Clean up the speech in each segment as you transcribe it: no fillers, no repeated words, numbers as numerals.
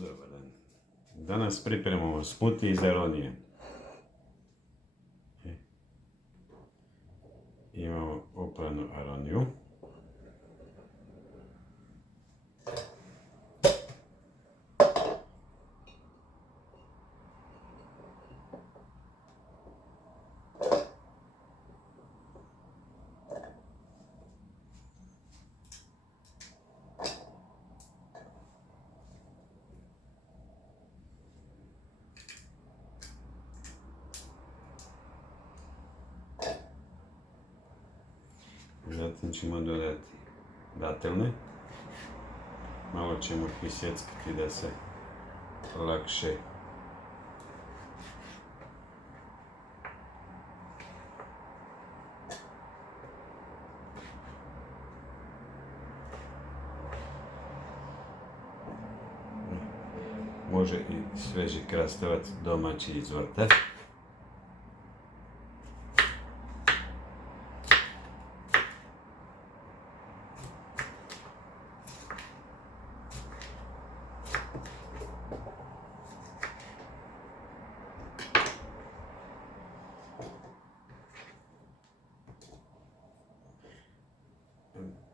Dobar dan. Danas pripremamo smuti iz aronije. Imamo opranu aroniju. Zatim ćemo dodati datelne. Malo ćemo ih isjeckati da se lakše može i sveži krastavac domaći iz vrta.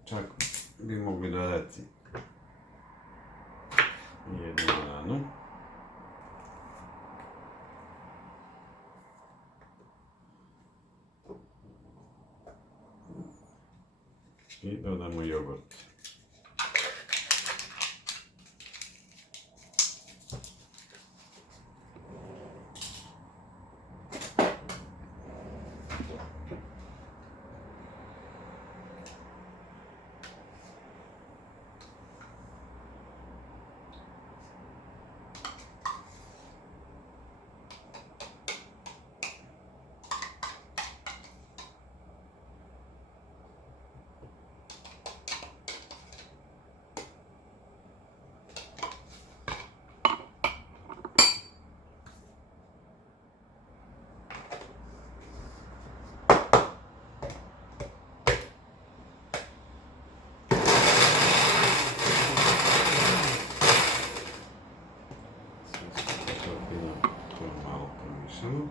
Čak bi mogli dodati jednu bananu. I dodamo jogurt. Malo pomiješamo.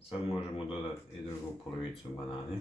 Sad možemo dodati i drugu polovicu banane.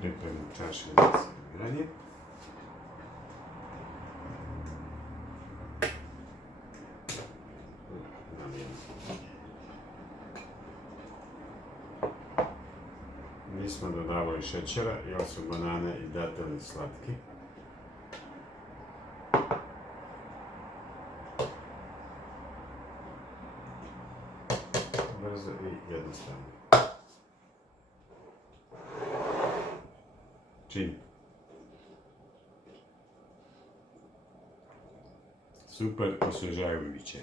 Pripremim čaše za serviranje. Nismo dodavali šećera jer su banane i datelni slatki. Brzo i jednostavno. Čim? Super osvježavajuće.